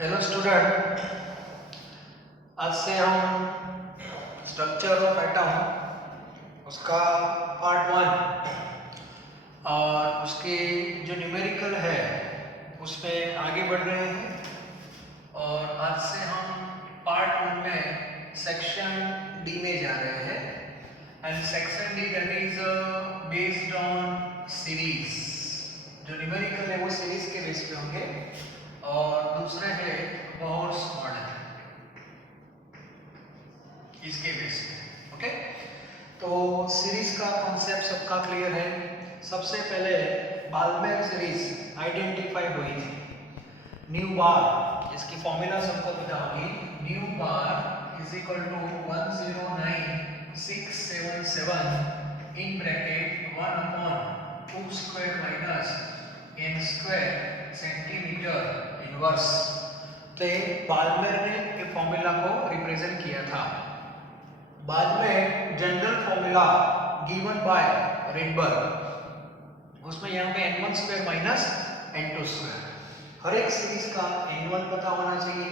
Hello student, आज से हम स्ट्रक्चर ऑफ एटम उसका पार्ट 1 और उसके जो न्यूमेरिकल है उसमें आगे बढ़ रहे हैं। और आज से हम पार्ट 1 में सेक्शन डी में जा रहे हैं and section D that is based on series. जो न्यूमेरिकल है वो सीरीज के बेस पे होंगे और दूसरे है बोर्स मॉडल इसके बेस पे। ओके, तो सीरीज का कॉन्सेप्ट सबका क्लियर है। सबसे पहले बाल्मेर सीरीज आइडेंटिफाई हुई थी। न्यू बार, इसकी फॉर्मूला सबको पता होगी। Nu bar is equal to 109677 in bracket 1 upon 2 square minus n square centimetre inverse. तो बाल्मेर ने ये फॉर्मूला को रिप्रेजेंट किया था। बाद में general formula given by Rydberg, उसमें यहाँ पे n1 square minus n2 square. हर एक सीरीज का n1 पता होना चाहिए,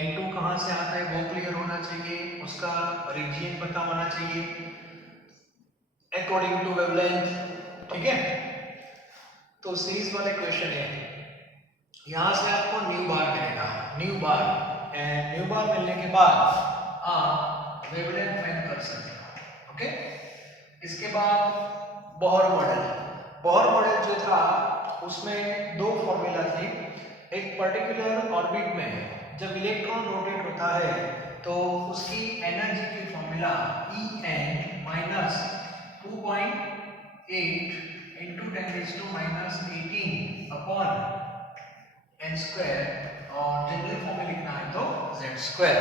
n2 कहाँ से आता है वो क्लियर होना चाहिए, उसका रीजियन पता होना चाहिए अकॉर्डिंग टू वेवलेंथ। ठीक है, तो सीरीज वाले क्वेश्चन है। यहाँ से आपको न्यू बार मिलेगा, न्यू बार एंड न्यू बार मिलने के बाद आप वेवलेंथ फाइंड कर सकते हो। ओके, इसके बाद बोहर मॉडल। बोहर मॉडल जो था उसमें दो फॉर्मूला थे। एक पर्टिकुलर ऑर्बिट में जब इलेक्ट्रॉन रोटेट होता है तो उसकी एनर्जी की formula En minus 2.8 into 10⁻⁻18 upon n square, और जनरल फॉर्म में लिखना है तो z स्क्वायर।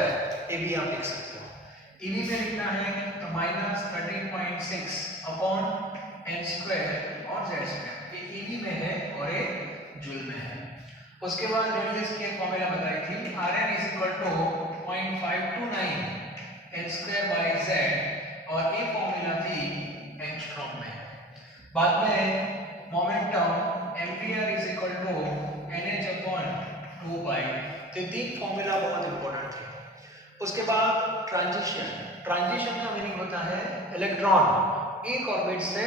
ये भी आप लिख सकते हो। ईवी में लिखना है तो माइनस 13.6 अपॉन n स्क्वायर और z स्क्वायर। ये ईवी में है और ये जूल में है। उसके बाद रेडियस की एक फॉर्मूला बताई थी, Rn is equal to 0.529 n square by z, और ये फॉर्मूला थी एंगस्ट्रॉम में। बाद में momentum mvr is equal to nh upon 2 pi. तो तीन फॉर्मूला बहुत इंपॉर्टेंट थे। उसके बाद ट्रांजिशन। ट्रांजिशन का मीनिंग होता है इलेक्ट्रॉन एक ऑर्बिट से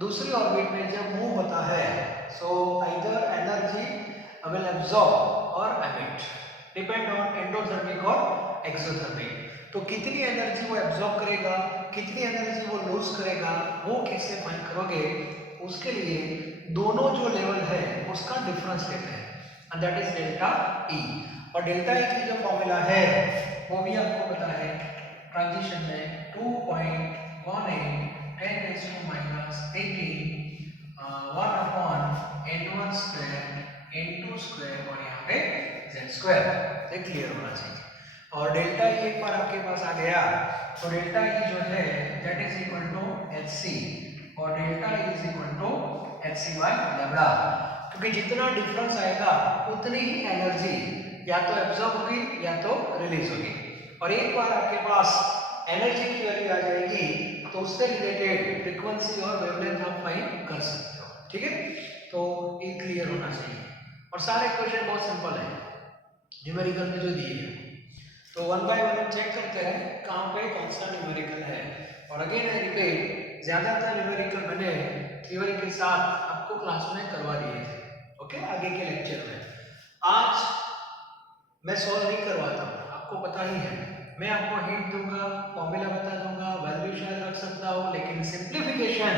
दूसरी ऑर्बिट में जब मूव होता है, so either energy will absorb और एमिट, डिपेंड ऑन एंडोथर्मिक और एक्सोथर्मिक। तो कितनी एनर्जी वो एब्जॉर्ब करेगा, कितनी एनर्जी वो लूज करेगा, वो कैसे फाइंड करोगे, उसके लिए दोनों जो लेवल है उसका डिफरेंस लेते हैं and that is delta E. और डेल्टा ई की जो फॉर्मूला है वो भी आपको पता है। ट्रांजिशन में 2.18 10⁻⁻18 1 upon n1 square n2 square और यहाँ पे z स्क्वायर। ये क्लियर होना चाहिए। और डेल्टा ई एक बार आपके पास आ गया तो डेल्टा ई जो है that is equal to hc, और delta E is equal to hc by lambda, क्योंकि जितना डिफरेंस आएगा उतनी ही एनर्जी या तो एब्जॉर्ब होगी या तो रिलीज होगी। और एक बार आपके पास एनर्जी की वैल्यू आ जाएगी तो उससे रिलेटेड फ्रीक्वेंसी और वेवलेंथ आप फाइंड कर सकते हो। ठीक है, तो ये क्लियर होना चाहिए। और सारे क्वेश्चन बहुत सिंपल है न्यूमेरिकल में जो दिए हैं, तो वन बाय वन चेक करते हैं कहाँ पे कौन सा न्यूमेरिकल है। और अगेन आई रिपीट, ज्यादातर न्यूमेरिकल मैंने थ्योरी के साथ आपको क्लास में करवा दिए थे। ओके, आगे के लेक्चर में आज मैं सॉल्व नहीं करवाता हूँ, आपको पता ही है। मैं आपको हिंट दूंगा, फॉर्मूला बता दूंगा, वैल्यू शायद रख सकता हूँ, लेकिन सिंप्लीफिकेशन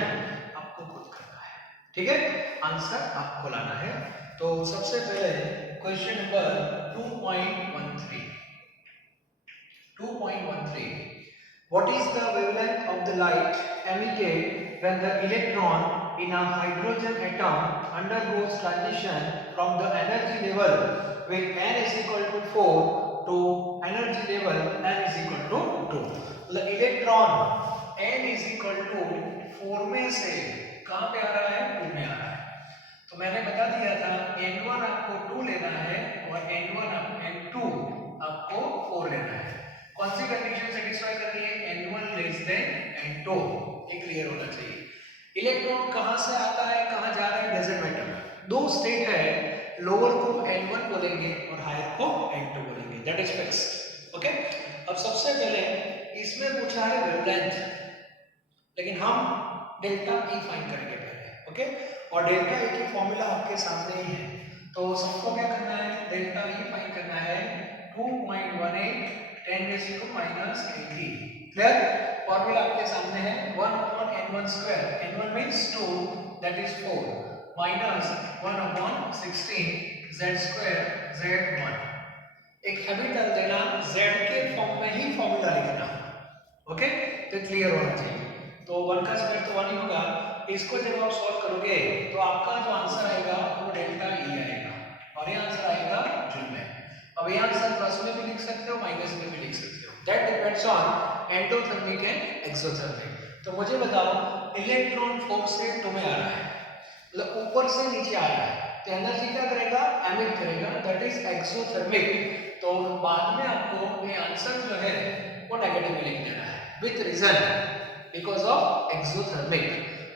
आपको खुद करना है। ठीक है, आंसर आपको लाना है। तो सबसे पहले question number 2.13। What is the wavelength of the light emitted when the electron in a hydrogen atom undergoes transition from the energy level with n is equal to 4 to energy level n is equal to 2? The electron n is equal to 4 में से कहाँ पे आ रहा है, 2 में आ रहा है। तो मैंने बता दिया था n1 आपको 2 लेना है और n2 आपको 4 लेना है। कौन सी कंडीशन सेटिस्फाई करनी है, n1 लेस देन n2, ये क्लियर होना चाहिए। इलेक्ट्रॉन कहां से आता है कहां जा रहा है डजंट मैटर, दो स्टेट है, लोअर को N1 बोलेंगे और हायर को N2 बोलेंगे, दैट इज फिक्स्ड। ओके, अब सबसे पहले इसमें पूछा है वेवलेंथ, लेकिन हम डेल्टा ई फाइंड करेंगे पहले। ओके, और डेल्टा ई की फॉर्मूला आपके सामने ही है, तो सबको क्या करना है, डेल्टा ई फाइंड करना है 2.18 10⁻⁻80। क्लियर, फॉर्मूला आपके सामने है 1/n1², n1 means 2 that is 4 minus 1/16 z² z1। एक हैबिट डाल देना, z के फॉर्म में ही फॉर्मूला लिखना। ओके, तो क्लियर होना चाहिए। तो 1 का स्क्वायर तो 1 ही होगा, इसको जब आप सॉल्व करोगे तो आपका जो आंसर आएगा वो डेल्टा ई आएगा, और ये आंसर आएगा जूल में। अब ये आंसर प्लस में भी लिख सकते हो, माइनस में भी लिख सकते हो, that depends on endothermic and exothermic. तो मुझे बताओ, इलेक्ट्रॉन 4 से 2 में आ रहा है, मतलब ऊपर से नीचे आ रहा है, तो एनर्जी क्या करेगा, एमिट करेगा, दैट इज एक्सोथर्मिक। तो बाद में आपको ये आंसर जो है वो नेगेटिव में लिख देना है with reason, because of exothermic.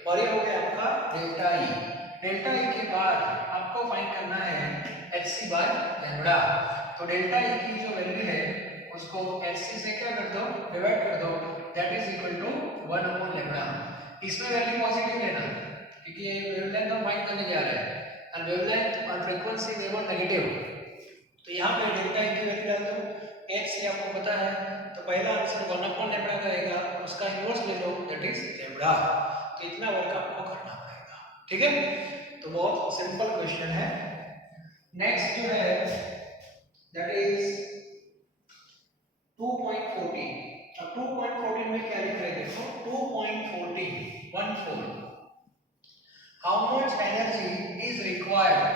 और ये हो गया आपका डेल्टा ई। डेल्टा ई के बाद आपको फाइंड करना है hc बाय लैम्बडा। तो डेल्टा ई की जो वैल्यू है उसको hc से क्या कर दो, डिवाइड कर दो, दैट इज इक्वल टू 1/लैम्बडा। इसमें वैल्यू पॉजिटिव लेना, क्योंकि ये वेवलेंथ हम फाइंड करने जा रहे हैं, और वेवलेंथ और फ्रीक्वेंसी दोनों नेगेटिव। तो यहाँ पे डेल्टा ई की वैल्यू डाल दो, h से आपको पता है, तो पहला आंसर 1/लैम्बडा का आएगा, उसका इन्वर्स ले लो, दैट इज लैम्बडा। तो इतना वर्क आपको करना पड़ेगा, ठीक है। तो बहुत सिंपल क्वेश्चन है। नेक्स्ट जो है दैट इज 2.14। अब 2.14 में क्या लिखा है देखो, 2.14 how much energy is required,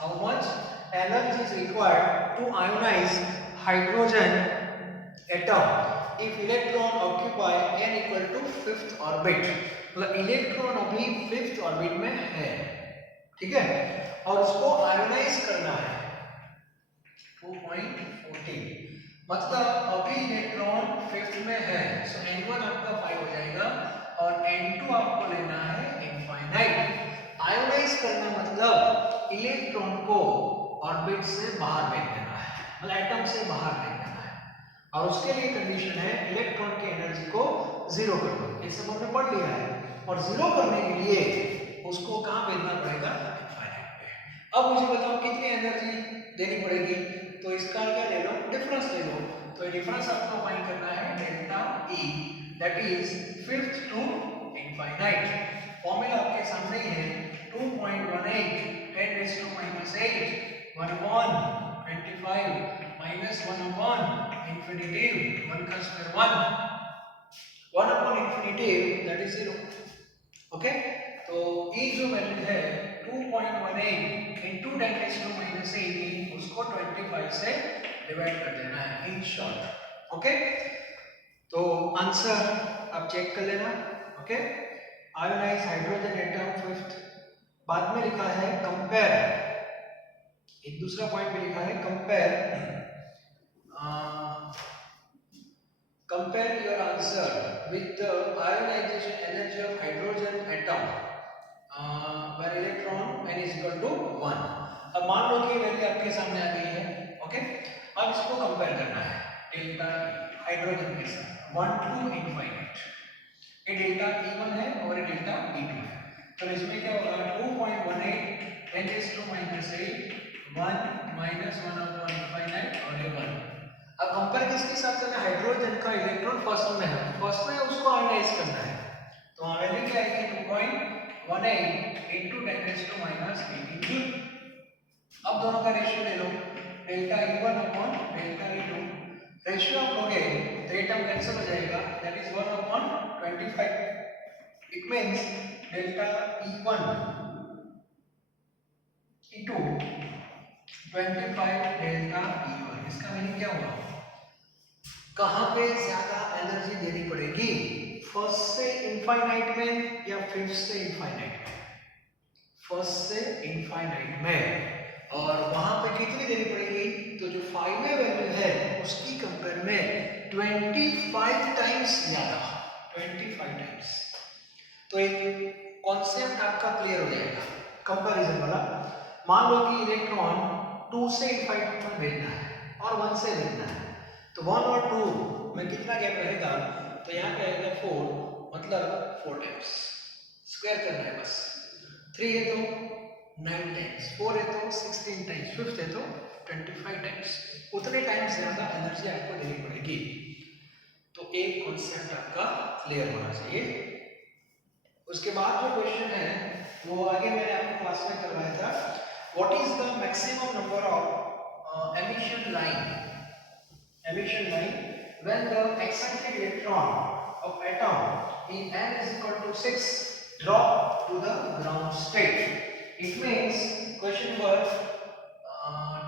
how much energy is required to ionize hydrogen atom if electron occupy n equal to 5th orbit। मतलब इलेक्ट्रॉन अभी 5th ऑर्बिट में है, ठीक है, और उसको आयोनाइज करना है 2.14, मतलब अभी इलेक्ट्रॉन 5th में है, सो n1 आपका 5 हो जाएगा और n2 आपको लेना है इनफाइनाइट। आयोनाइज करना मतलब इलेक्ट्रॉन को ऑर्बिट से बाहर फेंक देना है, मतलब एटम से बाहर फेंक देना है, और उसके लिए कंडीशन है इलेक्ट्रॉन की एनर्जी को जीरो कर दो। ये सब हमने पढ़ लिया है, और जीरो करने के लिए उसको कहाँ भेजना पड़ेगा, इनफाइनाइट पे। अब मुझे बताओ कितनी एनर्जी देनी पड़ेगी, तो इसका क्या ले लो, डिफरेंस ले लो। तो डिफरेंस आपको फाइंड करना है delta E, that is 5th to infinite. Formula आपके सामने ही है 2.18 10⁻⁻8 1/25 minus 1/infinitive 1 का square 1/infinitive that is 0। Okay, तो ये जो वैल्यू है 2.18 into 10⁻⁻18 उसको 25 से डिवाइड कर देना है इन शॉर्ट। ओके, तो आंसर आप चेक कर लेना। Okay, ionise hydrogen atom 5th, बाद में लिखा है कंपेयर, एक दूसरा पॉइंट में लिखा है compare, compare your answer with the ionization energy of hydrogen atom where electron n is equal to 1। अब मान लो कि वैल्यू आपके सामने आ गई है। ओके, अब इसको कंपेयर करना है डेल्टा हाइड्रोजन के साथ 1 टू इनफाइनाइट। ये डेल्टा E1 है और ये डेल्टा E2 है, तो इसमें क्या होगा 2.18 10⁻⁻8 1 minus 1 इनफाइनाइट और ये 1। अब कंपेयर किसके साथ करना है, हाइड्रोजन का इलेक्ट्रॉन फर्स्ट में है, फर्स्ट में उसको आयोनाइज करना है, तो वैल्यू क्या आएगी 2.18 into 10⁻⁻18 जूल। अब दोनों का रेशियो ले लो, delta E1 upon delta E2, ratio आप लोगे तो ये टर्म कैंसिल हो जाएगा, that is 1/25। It means delta E1 E2 25 delta E1। इसका मीनिंग क्या हुआ, कहां पे ज्यादा एनर्जी देनी पड़ेगी, फर्स्ट से इनफाइनाइट में या फिफ्थ से इनफाइनाइट में, फर्स्ट से इनफाइनाइट में, और वहां पे कितनी देनी पड़ेगी, तो जो 5 में वैल्यू है उसकी कंपेयर में 25 टाइम्स ज्यादा, 25 टाइम्स। तो एक कॉन्सेप्ट आपका क्लियर हो जाएगा कंपैरिजन वाला। मान लो कि इलेक्ट्रॉन 2 से इनफाइनाइट में भेजना है और 1 से भेजना है, तो 1 और 2 में कितना गैप रहेगा, तो यहाँ पे आएगा 4, मतलब 4 टाइम्स स्क्वायर करना है बस। 3 है तो 9 टाइम्स, 4 है तो 16 टाइम्स, 5 है तो 25 टाइम्स, उतने टाइम्स ज़्यादा एनर्जी आपको देनी पड़ेगी। तो एक कॉन्सेप्ट आपका क्लियर होना चाहिए। उसके बाद जो क्वेश्चन है वो आगे मैंने आपको क्लास में करवाया था, what is the maximum number of emission line when the excited electron of atom in n is equal to 6 drop to the ground state. It means question was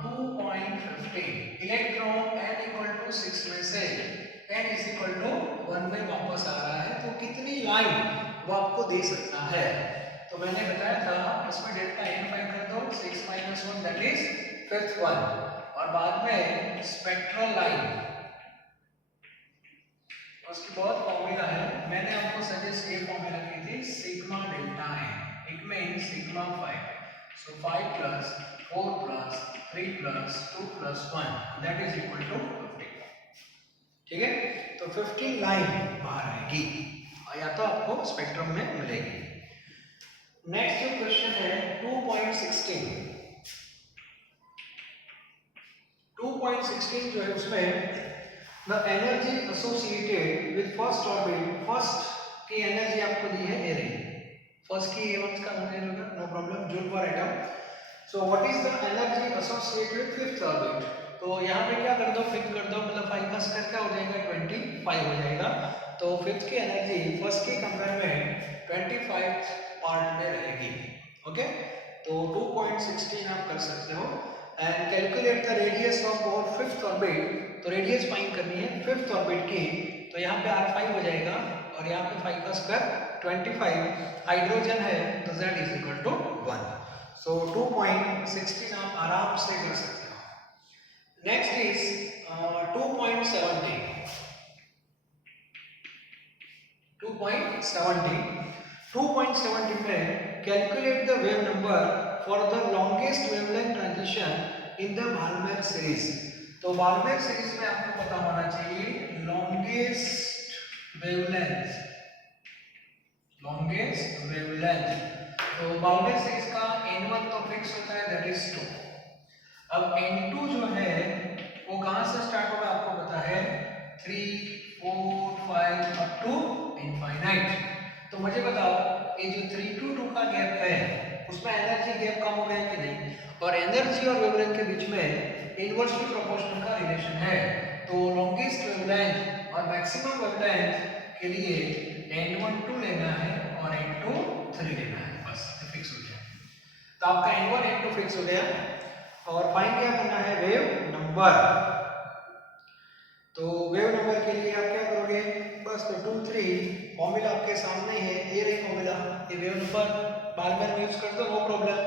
2.15 electron n equal to 6 में से n is equal to 1 में वापस आ रहा है, तो कितनी line वो आपको दे सकता है। तो मैंने बताया था इसमें डेल्टा n फाइंड कर दो, 6 - 1 दैट इज फिफ्थ वन, और बाद में स्पेक्ट्रल लाइन उसकी बहुत फॉर्मूला है, मैंने आपको सजेस्ट ये फॉर्मूला की थी sigma delta n, it means sigma 5, so 5 plus 4 plus 3 plus 2 plus 1 that is equal to 15। ठीक है, तो 15 लाइन बाहर आएगी या तो आपको स्पेक्ट्रम में मिलेगी। नेक्स्ट जो क्वेश्चन है 2.16 जो है उसमें the energy associated with first orbit, first की एनर्जी आपको दी है, ये रही फर्स्ट की A1 का मतलब होगा, no problem, joule per atom. So what is the energy associated with fifth orbit, तो यहाँ पे क्या कर दो, फिफ्थ कर दो, मतलब 5 का स्क्वायर क्या हो जाएगा, 25 हो जाएगा। तो फिफ्थ की एनर्जी फर्स्ट के कंपेयर में 25 पार्ट में रहेगी। ओके, तो 2.16 आप कर सकते हो। And calculate the radius of और फिफ्थ ऑर्बिट, तो रेडियस फाइंड करनी है फिफ्थ ऑर्बिट की, तो यहाँ पे r5 हो जाएगा और यहाँ पे 5 का स्क्वायर 25, हाइड्रोजन है तो z इज इक्वल टू 1। सो 2.16 आप आराम से कर सकते हो। नेक्स्ट इज 2.70 में calculate the wave number for the longest wavelength transition in the Balmer series. तो बाल्मर सीरीज में आपको पता होना चाहिए लॉन्गेस्ट वेवलेंथ, तो बाल्मर सीरीज का n1 तो फिक्स होता है दैट इज 2। अब n2 जो है वो कहां से स्टार्ट होगा आपको पता है, 3 4 5 अप टू इनफाइनाइट। तो मुझे बताओ ये जो 3 to 2 का गैप है उसमें एनर्जी गैप कम हो गया कि नहीं, और एनर्जी और वेवलेंथ के बीच में इनवर्सली प्रोपोर्शनल का रिलेशन है। तो लॉन्गेस्ट वेवलेंथ और मैक्सिमम वेवलेंथ के लिए n12 लेना है और n23 लेना है, बस फिक्स हो गया। तो आपका n1 n2 फिक्स हो गया और फाइंड क्या करना है, वेव नंबर। तो वेव नंबर के लिए आप क्या करोगे, बस तो 2 3 फॉर्मूला आपके सामने है, ये रही फॉर्मूला, ये वेव नंबर बार बार यूज कर दो, नो प्रॉब्लम।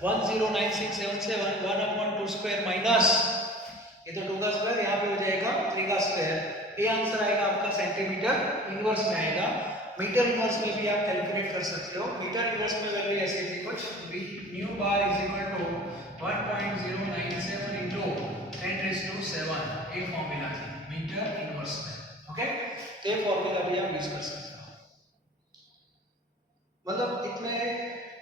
109677 1/2 स्क्वायर माइनस ये तो 2 का स्क्वायर, यहाँ पे हो जाएगा 3 का स्क्वायर, ये आंसर आएगा आपका सेंटीमीटर इनवर्स में आएगा। मीटर इनवर्स में भी आप कैलकुलेट कर सकते हो। मीटर इनवर्स में वैल्यू ऐसे थी कुछ, nu bar is equal to 1.097 into 10⁻⁷, ये फॉर्मूला थी मीटर इनवर्स में। ओके, तो ये फॉर्मूला भी आप यूज कर सकते हो। मतलब इतने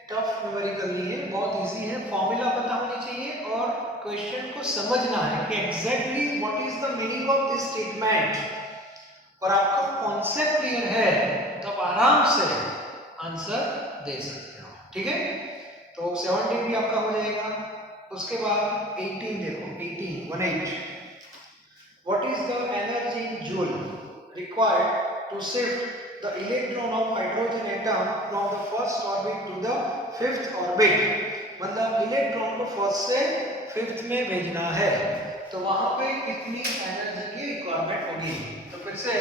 टफ न्यूमेरिकल नहीं है, बहुत इजी है, फॉर्मूला पता होनी चाहिए और क्वेश्चन को समझना है कि exactly what is the meaning of this statement, और आपका कॉन्सेप्ट क्लियर है तो आप आराम से आंसर दे सकते हो। ठीक है, तो 17 भी आपका हो जाएगा। उसके बाद 18 देखो, 18 what is the energy in joule required to shift the electron of hydrogen atom from the first orbit to the fifth orbit, मतलब इलेक्ट्रॉन को फर्स्ट से फिफ्थ में भेजना है, तो वहां पे कितनी एनर्जी की रिक्वायरमेंट होगी। तो फिर से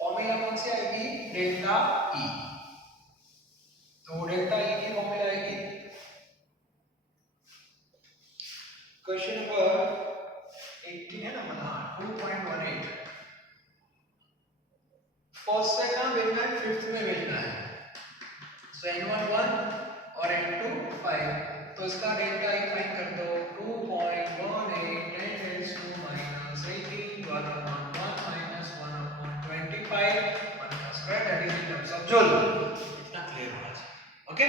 फॉर्मूला कौन सी आएगी, डेल्टा ई। तो डेल्टा ई की फॉर्मूला आएगी, क्वेश्चन नंबर 18 है ना, मतलब 2.18 फर्स्ट से कहां भेजना है, फिफ्थ में भेजना है। सो n1 1 और n2 5, तो इसका डेल्टा ई फाइंड कर दो 2.18 10 raised to minus 18 1 upon 1 minus 1 upon 25 1 का square that is in terms of joule. इतना क्लियर होना चाहिए। ओके,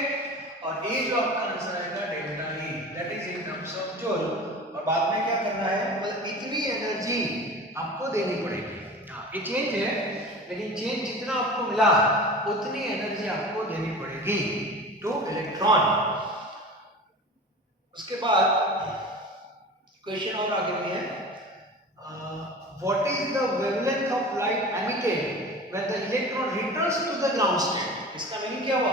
और ये जो आपका आंसर आएगा delta E that is in terms of joule. और बाद में क्या करना है, मतलब इतनी एनर्जी आपको देनी पड़ेगी। हाँ, ये चेंज है, लेकिन चेंज जितना आपको मिला उतनी एनर्जी आपको देनी पड़ेगी टू इलेक्ट्रॉन। उसके बाद क्वेश्चन और आगे भी है, what is the wavelength of light emitted when the electron returns to the ground state. इसका मीनिंग क्या हुआ,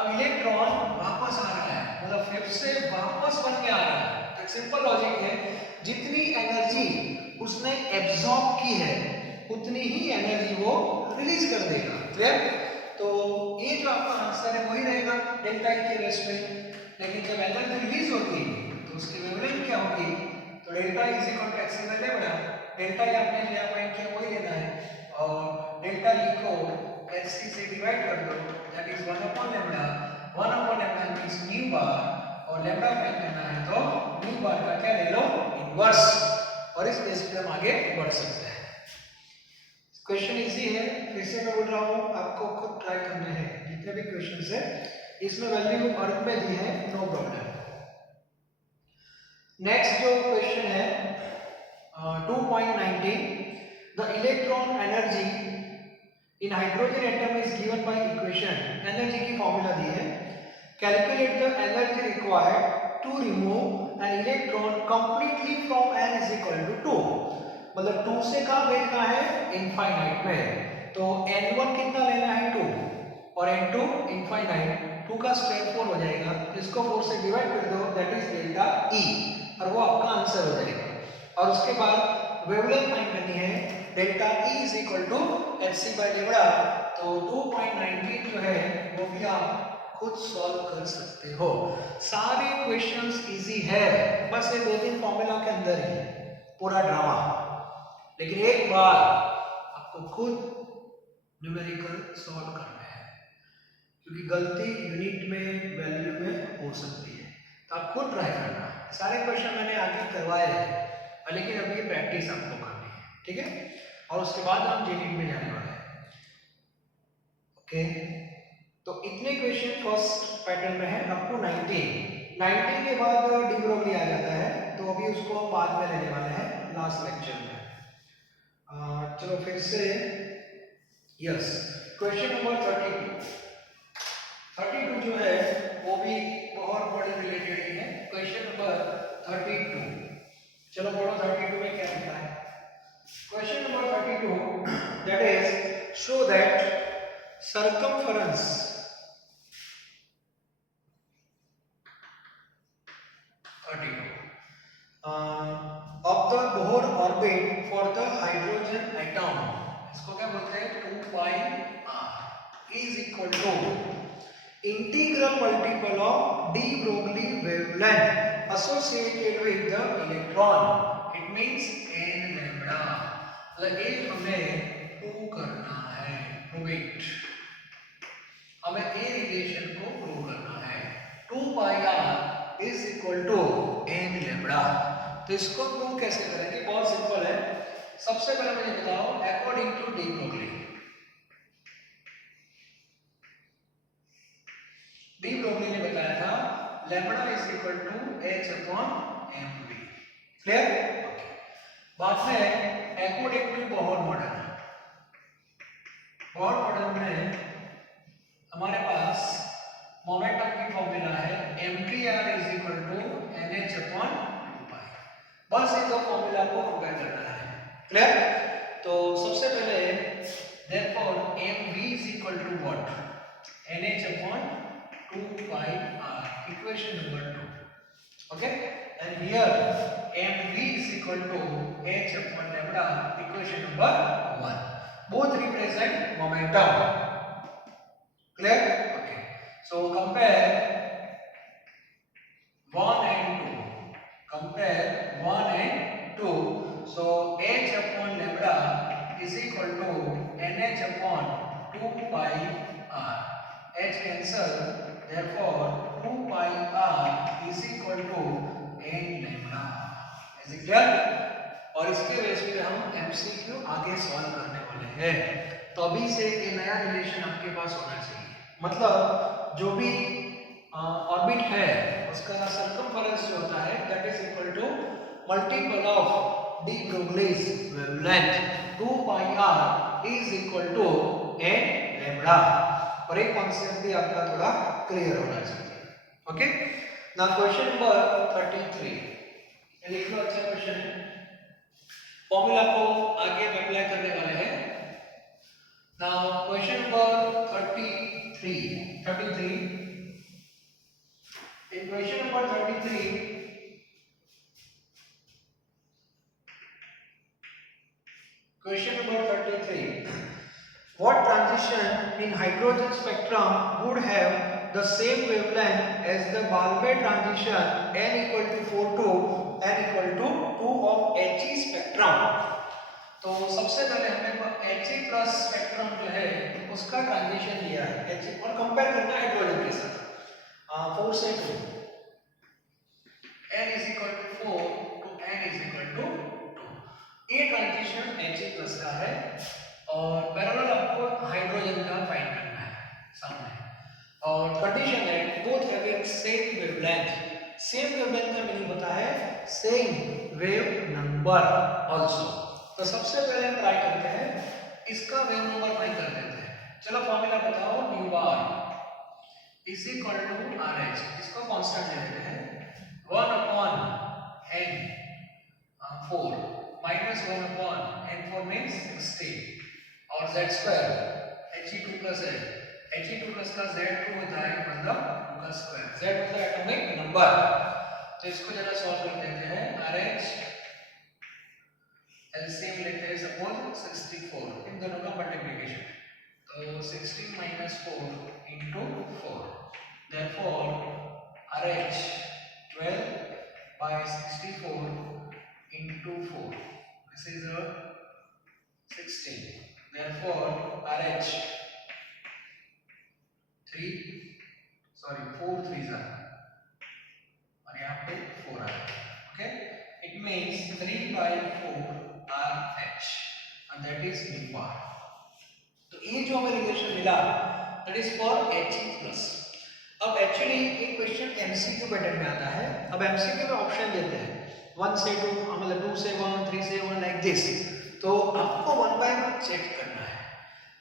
अब इलेक्ट्रॉन वापस आ रहा है, मतलब फिर से वापस बन के आ रहा है। तो एक सिंपल लॉजिक है, जितनी एनर्जी उसने एब्जॉर्ब की है उतनी ही एनर्जी वो रिलीज कर देगा। क्लियर? तो ये जो आपका आंसर है वही रहेगा डेल्टा ई के रेस में। लेकिन जब एनर्जी रिलीज होगी तो उसकी वेवलेंथ क्या होगी, तो delta E is equal to x by lambda. Delta E आपने जो फाइंड किया वही लेना है, और डेल्टा ई को एचसी से डिवाइड कर दो that is 1 upon lambda. 1 upon lambda means new bar, और लैम्डा फाइंड करना है तो न्यू बार का क्या ले लो, इनवर्स, और इस बेस पे हम आगे बढ़ सकते हैं। क्वेश्चन इजी है, फिर से मैं बोल रहा हूँ, आपको खुद ट्राई करने हैं जितने भी क्वेश्चंस है। इसमें वैल्यू अर्थ में दी है, नो प्रॉब्लम। नेक्स्ट जो क्वेश्चन है 2.19, the electron energy in hydrogen atom is given by equation. Energy की फॉर्मूला दी है, calculate the energy required to remove an electron completely from n is equal to 2। मतलब 2 से कहां भेजना है, इनफाइनाइट में। तो n1 कितना लेना है, 2, और n2 इनफाइनाइट, 2 का स्क्वायर 4 हो जाएगा, इसको 4 से डिवाइड कर दो दैट इज डेल्टा ई, और वो आपका आंसर हो जाएगा। और उसके बाद वेवलेंथ फाइंड करनी है, delta E is equal to hc by lambda. तो 2.19 जो है वो भी आप खुद सॉल्व कर सकते हो। सारे क्वेश्चंस इजी है, बस ये 2-3 फॉर्मूला के अंदर ही पूरा ड्रामा। लेकिन एक बार आपको खुद न्यूमेरिकल सॉल्व करना है, क्योंकि गलती यूनिट में वैल्यू में हो सकती है, तो आप खुद ट्राई करना। सारे क्वेश्चन मैंने आगे करवाए हैं, लेकिन अभी प्रैक्टिस आपको करनी है, ठीक है? और उसके बाद हम यूनिट में जाने वाले हैं। ओके, तो इतने क्वेश्चन फर्स्ट पैटर्न में है अप टू 19 के बाद डी ब्रोगली आ जाता है, तो अभी उसको हम बाद में लेने वाले हैं लास्ट लेक्चर में। चलो फिर से, यस, क्वेश्चन नंबर 32 जो है वो भी बहुत बड़े रिलेटेड ही है। क्वेश्चन नंबर 32, चलो पढ़ो 32 में क्या लिखा है। Question number 32 that is show that circumference of the Bohr orbit for the hydrogen atom, इसको क्या बोलते हैं, 2 pi r is equal to integral multiple of de Broglie wavelength associated with the electron, it means n lambda। मतलब एक हमें prove करना है, prove हमें ए रिलेशन को प्रूव करना है, 2 pi r is equal to n lambda. तो इसको प्रूव कैसे करेंगे, बहुत सिंपल है। सबसे पहले मुझे बताओ, अकॉर्डिंग टू डी ब्रोगली, ने बताया था lambda is equal to h upon mv। Clear? Okay, बाद में according to Bohr model, Bohr model में हमारे पास मोमेंटम की फॉर्मूला है mvr is equal to nh upon 2 बस इन दो फॉर्मूला को कंपेयर करना है। क्लियर? तो सबसे पहले therefore mv is equal to what, nh upon 2 pi r, equation number 2। Okay, and here mv is equal to h upon lambda, equation number 1। Both represent momentum. Clear? Okay. So compare 1 and 2. Compare 1 and 2. So h upon lambda is equal to nh upon 2 pi r. H cancel. Therefore 2 pi r is equal is it clear? और इसके base पे हम MCQ आगे solve करने वाले हैं। तो अभी से ये नया रिलेशन आपके पास होना चाहिए, मतलब जो भी ऑर्बिट है उसका सर्कमफेरेंस जो होता है that is equal to multiple of de Broglie's wavelength 2 pi r is equal to n lambda. और एक कॉन्सेप्ट भी आपका थोड़ा क्लियर होना चाहिए। ओके, नाउ क्वेश्चन नंबर 33, ये लिख लो, अच्छा क्वेश्चन है, फॉर्मूला को आगे हम अप्लाई करने वाले हैं। Now question number 33 in question number 33 what transition in hydrogen spectrum would have the same wavelength as the Balmer transition n equal to 4 to n equal to 2 of He spectrum। तो सबसे पहले हमें He plus spectrum जो है उसका transition लिया है He और कंपेयर करना है हाइड्रोजन के साथ। 4 से 2 n is equal to 4 to n is equal to 2, ये ट्रांजिशन He प्लस का है और पैरेलल आपको हाइड्रोजन का फाइंड करना है सामने। और कंडीशन है both having same wavelength. Same wavelength का मीनिंग होता है सेम वेव नंबर आल्सो। तो सबसे पहले हम ट्राई करते हैं इसका वेव नंबर फाइंड कर देते हैं। चलो फॉर्मूला बताओ, nu bar is equal to RH, इसको कांस्टेंट लेते हैं 1 upon n 4 minus 1 upon n4 means 16 और z स्क्वायर He2 प्लस है, He2 प्लस का z2 होता है मतलब 2 का स्क्वायर, z मतलब एटॉमिक नंबर। तो इसको जरा सॉल्व कर देते हैं। RH एलसीएम लेते हैं सपोज 64, इन दोनों का मल्टीप्लिकेशन, तो 16 minus 4 into 4, therefore RH 12 by 64 into 4, this is a 16, therefore RH 4 3s are और यहाँ पे 4 आ रहा है। Okay, it means 3 by 4 RH and that is mu bar। तो ये जो हमें रिलेशन मिला that is for He plus। अब एक्चुअली एक क्वेश्चन एमसीक्यू पैटर्न में आता है। अब एमसीक्यू में ऑप्शन देते हैं 1 से 2, मतलब 2 से 1, 3 से 1 लाइक दिस। तो आपको 1 by 1 चेक करना है।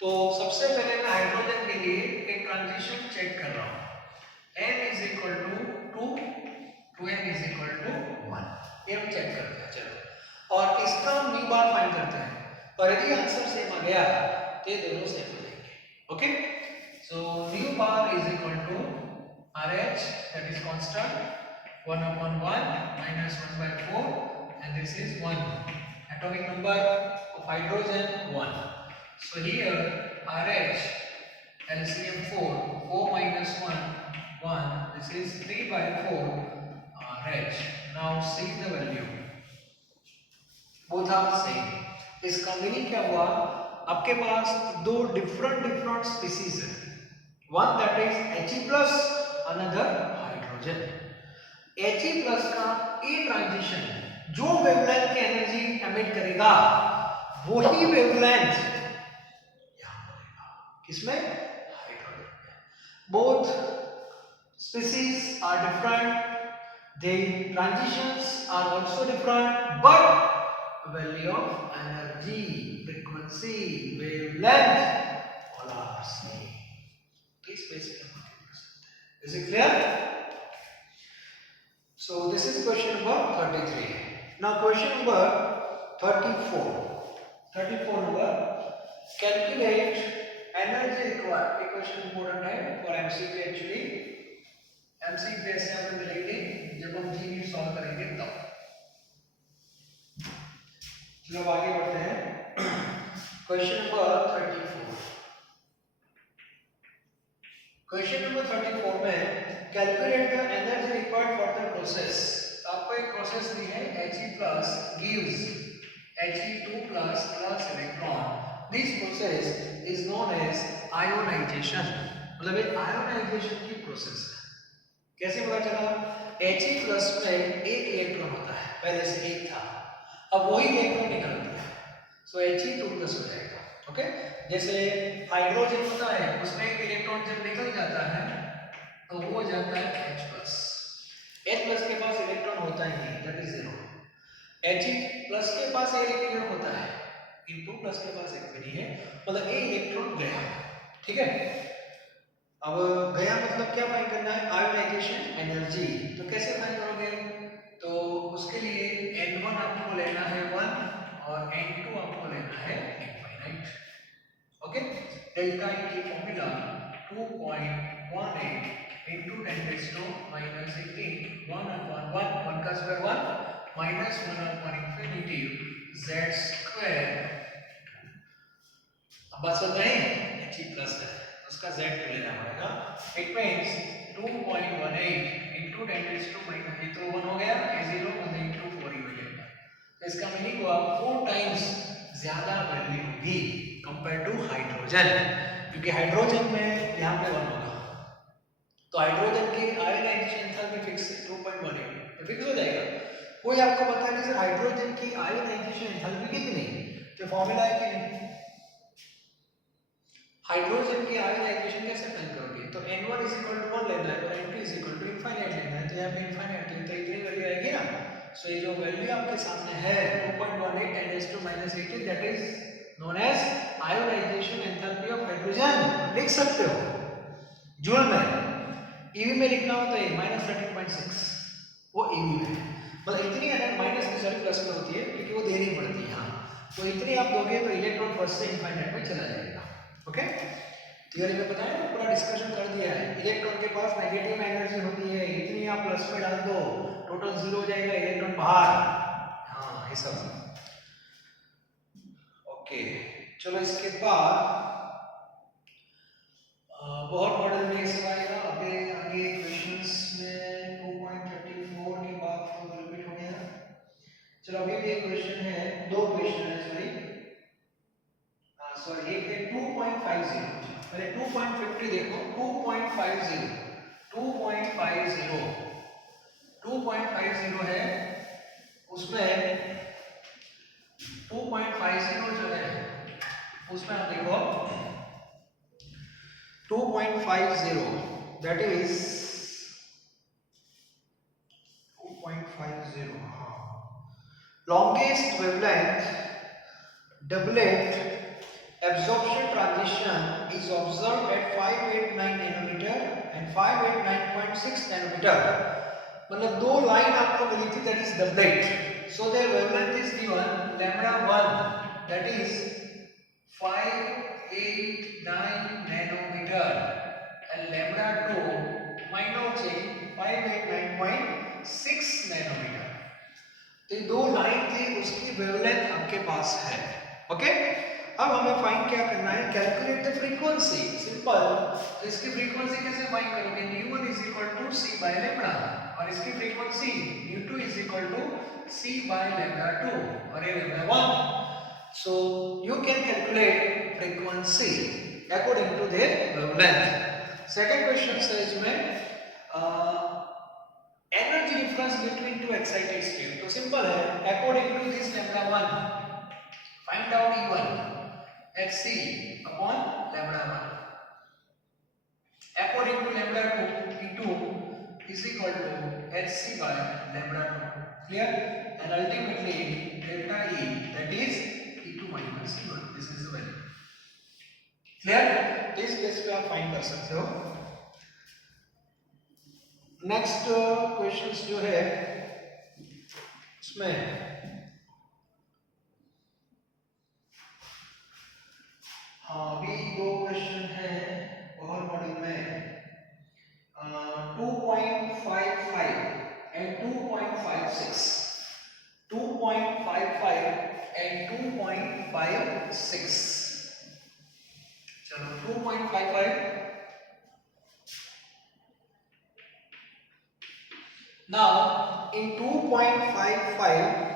तो सबसे पहले मैं हाइड्रोजन के लिए एक ट्रांजिशन चेक कर रहा हूँ। n is equal to 2 to n is equal to 1, ये हम चेक करते हैं। चलो, और इसका हम न्यू बार फाइंड करते हैं और यदि आंसर सेम आ गया तो ये दोनों सेम हो जाएंगे। Okay, so nu bar is equal to RH, that is constant 1 upon 1 minus 1 by 4 and this is 1, atomic number of hydrogen 1। So here RH LCM 4 minus 1 1, this is 3 by 4 RH। now see the value, both are same। इसका meaning क्या हुआ, आपके पास दो different species है, one that is He plus, another hydrogen. He plus का a transition जो wavelength की एनर्जी एमिट करेगा वही वेवलेंथ यहां बनेगा, किसमें, हाइड्रोजन में। Both species are different, their transitions are also different, but value of energy, frequency, wavelength all are same। Please basically is it clear? So this is question number 33। now question number 34 number, calculate energy required। ये question important है for MCQ actually। MCQ ऐसे हमें मिलेंगे जब हम GU solve करेंगे तब। चलो आगे बढ़ते हैं। Question number 34। क्वेश्चन नंबर 34 में calculate the energy required for the process. आपको एक प्रोसेस दी है He plus gives He2 plus electron। This process is known as ionization, मतलब एक आयोनाइजेशन की प्रोसेस है। कैसे पता चला? He प्लस में एक इलेक्ट्रॉन होता है, पहले से एक था, अब वही इलेक्ट्रॉन निकल गया, सो He2 प्लस हो जाएगा। ओके, जैसे हाइड्रोजन होता है, उसमें एक इलेक्ट्रॉन जब निकल जाता है तो वो हो जाता है H प्लस। H प्लस के पास इलेक्ट्रॉन होता ही नहीं, that is zero. He plus के पास एक इलेक्ट्रॉन होता है, He2 प्लस के पास एक भी नहीं है, मतलब एक इलेक्ट्रॉन गया। ठीक है, अब गया मतलब क्या फाइंड करना है? Ionization energy. तो कैसे फाइंड करोगे? तो उसके लिए N1 आपको लेना है 1 और N2 आपको लेना है इनफाइनाइट। ओके, डेल्टा E की formula 2.18 into 10 raised to minus 18 1 upon 1 का square 1 minus 1 upon infinity z square। अब बात समझ में आई? He प्लस है, उसका z तो लेना पड़ेगा। It means 2.18 into 10 raised to minus, ये तो 1 हो गया, ये 0 मतलब into 4 ही हो जाएगा। तो इसका मीनिंग हुआ 4 टाइम्स ज्यादा वैल्यू होगी कंपेयर टू हाइड्रोजन, क्योंकि हाइड्रोजन में यहाँ पे 1 होगा, तो हाइड्रोजन की आयोनाइजेशन एंथैल्पी फिक्स है 2.18, तो फिक्स हो जाएगा। कोई आपको बता कि सर हाइड्रोजन की आयोनाइजेशन एंथैल्पी कितनी, तो फॉर्मूला है कि हाइड्रोजन की आयोनाइजेशन कैसे फाइंड करोगे? तो N1 1 लेना है और N2 इनफाइनाइट लेना है, तो यहाँ पे इनफाइनाइट है तो इतनी वैल्यू आएगी ना। सो ये जो वैल्यू आपके सामने है 2.18 10⁻⁻18 that is known as ionization enthalpy of hydrogen. लिख सकते हो जूल में, ईवी में लिखना हो तो ये -13.6 वो ईवी में, मतलब इतनी अगर माइनस की सॉरी प्लस में होती है क्योंकि वो देनी पड़ती है यहाँ, तो इतनी आप दोगे तो इलेक्ट्रॉन फर्स्ट से इनफाइनाइट में चला जाएगा। ओके, थियरी में बताया ना, पूरा डिस्कशन कर दिया है। इलेक्ट्रॉन के पास नेगेटिव एनर्जी होती है, इतनी आप प्लस में डाल दो, टोटल जीरो हो जाएगा, इलेक्ट्रॉन बाहर। हाँ ये सब। ओके, चलो इसके बाद बहुत मॉडल में इसका आएगा। आगे आगे क्वेश्चंस में 2.34 के बाद तो रिपीट हो गया। चलो अभी भी एक क्वेश्चन है, दो क्वेश्चन है सॉरी एक है 2.50, पहले 2.50 देखो। 2.50 2.50 है, उसमें 2.50 जो है उसमें आप देखो 2.50 that is 2.50 longest wavelength doublet absorption transition is observed at 589 nanometer and 589.6 nanometer। मतलब दो लाइन आपको मिली थी that is doublet, so their wavelength is given λ1 that is 589 nanometre and λ2 minor change 589.6 nanometre. तो दो लाइन थी, उसकी वेवलेंथ आपके पास है। ओके, अब हमें फाइंड क्या करना है? Calculate the frequency. सिंपल, तो इसकी फ्रीक्वेंसी कैसे फाइंड करोगे? ν1 = c by λ और इसकी फ्रीक्वेंसी ν2 = c by λ2 और ये λ1। So you can calculate frequency according to their wavelength. Second question है इसमें energy difference between two excited state. तो सिंपल है, according to this λ1 find out E1 at c upon λ1, according to λ2 E2 is equal to hc by λ2, clear, and ultimately delta E that is E2 minus E1, this is the value, clear। तो इस case पे आप find कर सकते हो। Next questions जो है उसमें अभी दो क्वेश्चन है बहुत मॉड्यूल में 2.55 एंड 2.56, 2.55 एंड 2.56। चलो 2.55 now in 2.55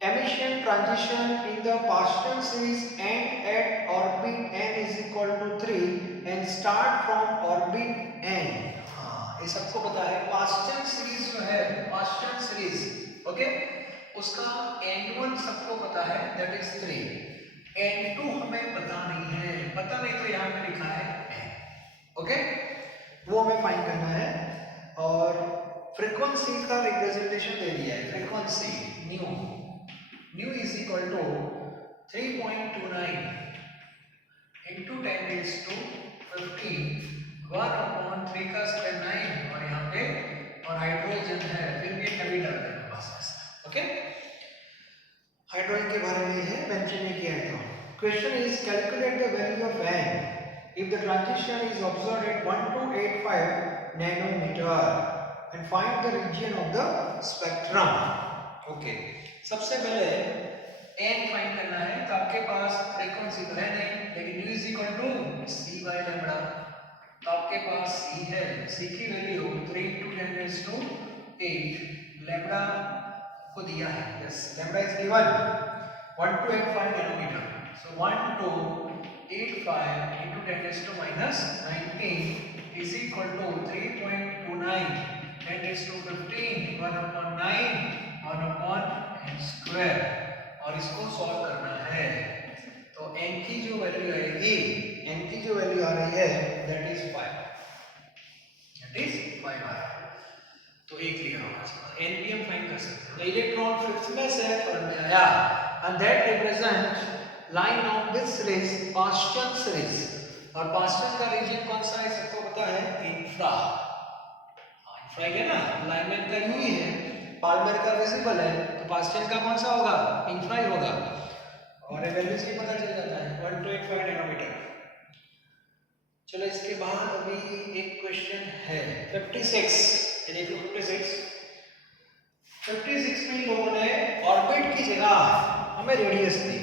emission transition in if the Paschen series end at orbit n is equal to 3 and start from orbit n. हाँ, ये सबको पता है। Paschen series जो है, Paschen series, ओके, उसका n1 सबको पता है, that is 3. n2 हमें पता नहीं है, पता नहीं तो यहाँ पे लिखा है n, ओके, वो हमें फाइंड करना है। और फ्रीक्वेंसी का रिप्रेजेंटेशन दे दिया है, frequency nu is equal to 3.29 into 10 raised to 15, 1/3 का स्क्वायर 9, और यहाँ पे और हाइड्रोजन है, फिर भी कभी डर देना बस ऐसा, ओके। हाइड्रोजन के बारे में है मेंशन नहीं किया है। तो question is calculate the value of n if the transition is observed at 1285 nanometer and find the region of the spectrum, okay. सबसे पहले n फाइंड करना है, तो आपके पास फ्रीक्वेंसी तो है नहीं, लेकिन u is equal to c by lambda, तो आपके पास c है, c की value 3 into 10 raised to 8, lambda को दिया है, yes, lambda is given 1285 nanometre, so 1285 into 10 raised to minus 19 is equal to 3.29 10 raised to 15, 1/9 1/n square, और इसको सॉल्व करना है। तो n की जो वैल्यू आएगी, n की जो वैल्यू आ रही है दैट इज 5, दैट इज 5 आ रहा है, तो एक लिया होगा, n भी हम फाइंड कर सकते हैं। इलेक्ट्रॉन फिफ्थ में से थर्ड में आया, and that represent line of this series, Paschen series, और पास्चन का रीजन कौन सा है सबको पता है, इंफ्रा, इंफ्रा है ना, लाइनमैन का यू ही है, पाल्मर का विजिबल है, तो पास्चन का कौन सा होगा, इंफ्रा ही होगा, और वैल्यूज भी पता चल जाता है 1285 नैनोमीटर। चलो इसके बाद अभी एक क्वेश्चन है 56, ये देखो 56 में लोगों ने ऑर्बिट की जगह हमें रेडियस दी।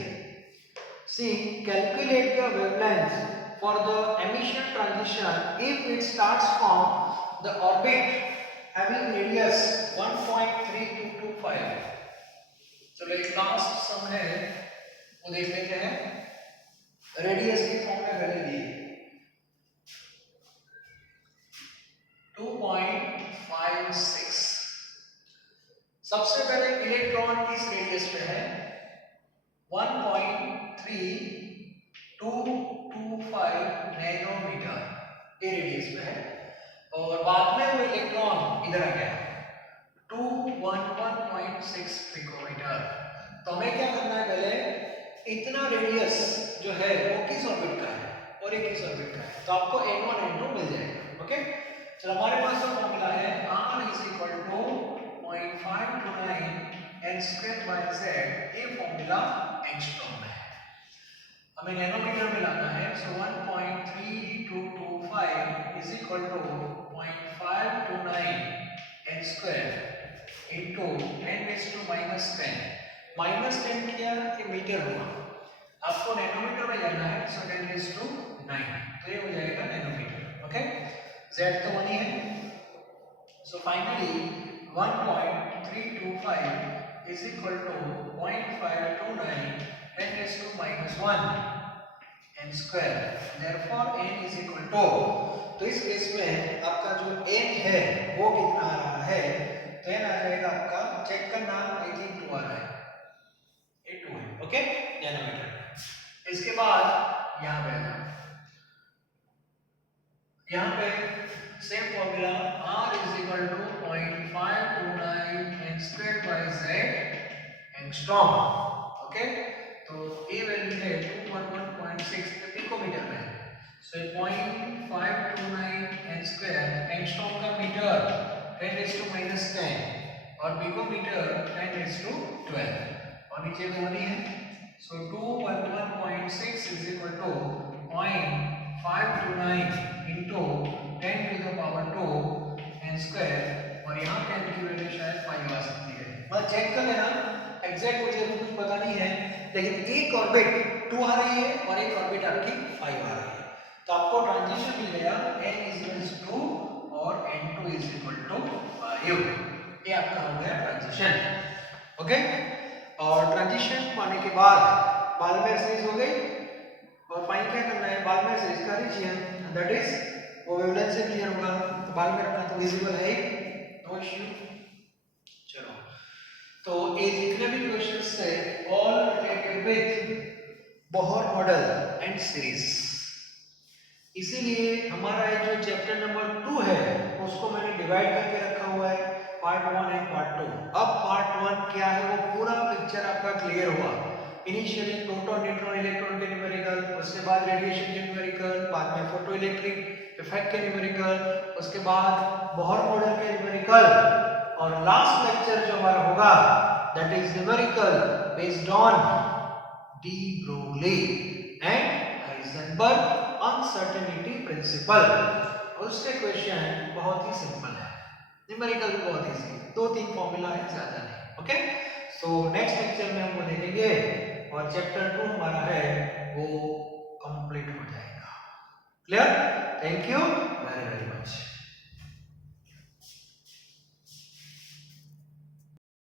C calculate the wavelength for the emission transition if it starts from the orbit having radius 1.3225। चलो एक लास्ट सम है वो देख लेते हैं, रेडियस की फॉर्म में वैल्यू दी 2.56। सबसे पहले इलेक्ट्रॉन इस रेडियस पे है 1.3225 नैनोमीटर, ये रेडियस पे है, और बाद में वो इलेक्ट्रॉन इधर आ गया 211.6 पिकोमीटर। तो हमें क्या करना है, पहले इतना रेडियस जो है वो किस ऑर्बिट का है और ये किस ऑर्बिट का है, तो आपको n1 n2 मिल जाएगा, ओके। चलो हमारे पास जो फॉर्मूला है r is equal to 0.529 n square by z, ये फॉर्मूला एंगस्ट्रॉम में है, हमें नैनोमीटर में लाना है, so 1.3225 is equal to 0.529 n square into 10 raised to minus 10, minus 10 किया ये मीटर हुआ, आपको नैनोमीटर में जाना है, सो 10 raised to 9, तो ये हो जाएगा नैनोमीटर, ओके। z तो 1 ही है, so finally 1.325 is equal to 0.529 10 raised to minus 1 n square, therefore n is equal to, तो इस केस में आपका जो n है वो कितना आ रहा है, तो n आ जाएगा आपका, चेक करना, आई थिंक 2 आ रहा है, ये 2 है, ओके, नैनोमीटर। इसके बाद यहाँ पे आना, यहाँ पे same formula r is equal to 0.529 n square by z angstrom, okay. तो ये वैल्यू है 211.6 पिकोमीटर में, सो 0.529 n स्क्वायर एंगस्ट्रॉम का मीटर 10 raised to minus 10 और पिकोमीटर 10 raised to 12, और नीचे 2 ही है, so 211.6 is equal to 0.529 into 10 to the power 2 n square, और यहाँ पे n की वैल्यू शायद 5 आ सकती है, बस चेक कर लेना, एग्जैक्ट मुझे कुछ पता नहीं है, लेकिन एक ऑर्बिट 2 आ रही है और एक ऑर्बिट आपकी 5 आ रही है, तो आपको ट्रांजिशन मिल गया n is equals to और n2 is equal to 5, ये आपका हो गया ट्रांजिशन, ओके। और ट्रांजिशन पाने के बाद बाल्मर सीरीज हो गई और फाइंड क्या करना है बाल्मर सीरीज का रीजियन दैट इज वो वेवलेंथ से क्लियर होगा तो बाल्मर अपना तो विजिबल है नो इश्यू। चलो तो ये जितने भी क्वेश्चंस थे all related with Bohr model and series. इसीलिए हमारा ये जो चैप्टर नंबर 2 है उसको मैंने डिवाइड करके रखा हुआ है पार्ट 1 एंड पार्ट 2। अब पार्ट 1 क्या है वो पूरा पिक्चर आपका क्लियर हुआ। इनिशियली प्रोटॉन न्यूट्रॉन इलेक्ट्रॉन के न्यूमेरिकल, उसके बाद रेडिएशन के न्यूमेरिकल, बाद में फोटो इलेक्ट्रिक इफेक्ट के न्यूमेरिकल, उसके बाद बोहर मॉडल के न्यूमेरिकल और लास्ट लेक्चर जो हमारा होगा that is numerical based on de Broglie and Heisenberg uncertainty principle. उसके क्वेश्चन बहुत ही सिंपल है, न्यूमेरिकल भी बहुत इजी, 2-3 फॉर्मूला है ज्यादा नहीं। ओके सो नेक्स्ट लेक्चर में हम वो देखेंगे और चैप्टर 2 हमारा है वो कंप्लीट हो जाएगा। Clear? Thank you very very much.